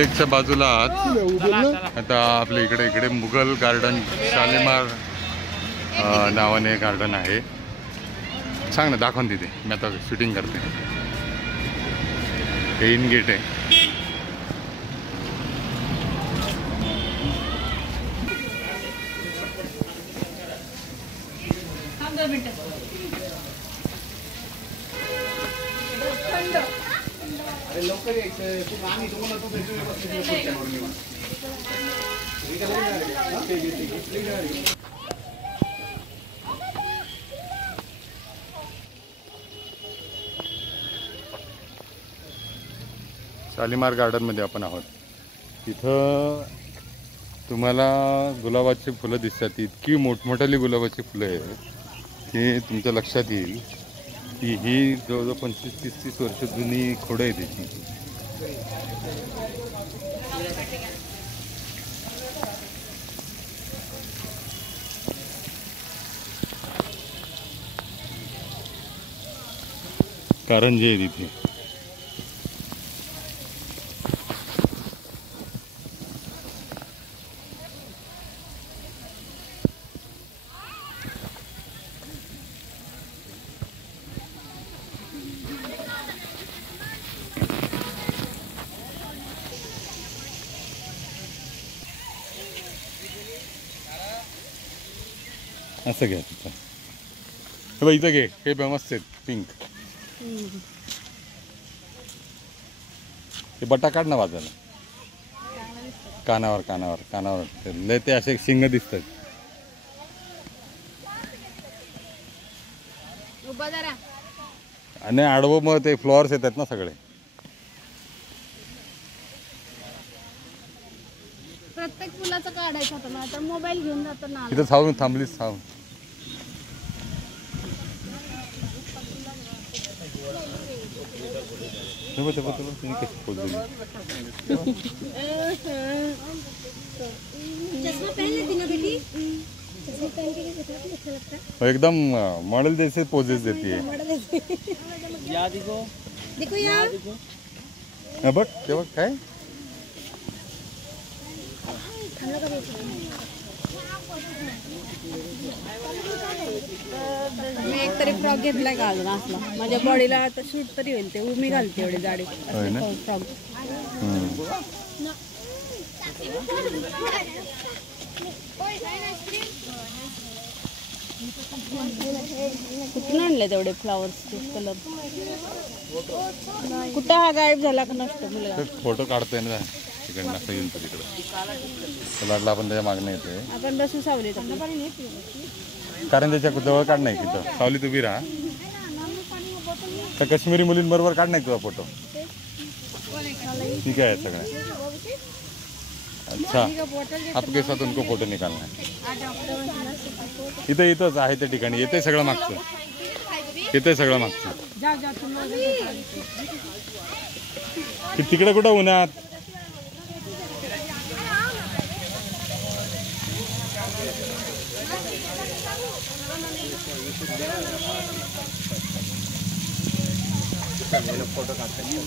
एकच्या बाजूला आता आपल्या इकडे मुघल गार्डन शालीमार नावाने गार्डन आहे. सांग ना, दाखवून तिथे. मी आता शूटिंग करते. हे इन गेट आहे. शालीमार गार्डन मध्ये आपण आहोत. इथं तुम्हाला गुलाबाची फुलं दिसतात. इतकी मोठमोठाली गुलाबाची फुलं आहेत की तुमच्या लक्षात येईल की ही जवळजवळ 25-30 वर्ष जुनी खोडं आहे त्याची. कारंजे आहे तिथे. असं घ्या तिथं. हे बघ इथं घे. हे मस्त आहेत पिंक. ते बटा काढ ना बाजूला. कानावर लय ते असे शिंग दिसतात. आणि आडवं मग ते फ्लॉवर्स येतात ना सगळे. प्रत्येक फुलाचं काढायचं होतं ना, तर मोबाईल घेऊन जातो ना. इथं थांबलीस. एकदम मॉडल जैसे पोजेस देती है. बघ ते बघ काय. मी एक तरी फ्रॉक घेतलाय का अजून असला. माझ्या बॉडीला आता शूट तरी होईल. ते मी घालते एवढी जाडी फ्रॉक. कुठून आणले तेवढे फ्लावर्स कलर. कुठं हा गायब झाला का नसतो मुलगा. फोटो काढतोय ना तिकडनं. असं येईल तिकडं वाटलं आपण त्याच्या मागणं येतोय. आपण बसू सावलीत. कारण त्याच्या जवळ काढ नाही. तिथं सावलीत उभी राहा. तर काश्मीरी मुलींबरोबर काढ नाही तुझा फोटो. ठीक आहे सगळं. अच्छा, आपके साथ उनको फोटो निकालना है. इथंच आहे त्या ठिकाणी. येते सगळं मागचं. तिकडे कुठं उन्हात. फोटो काढते.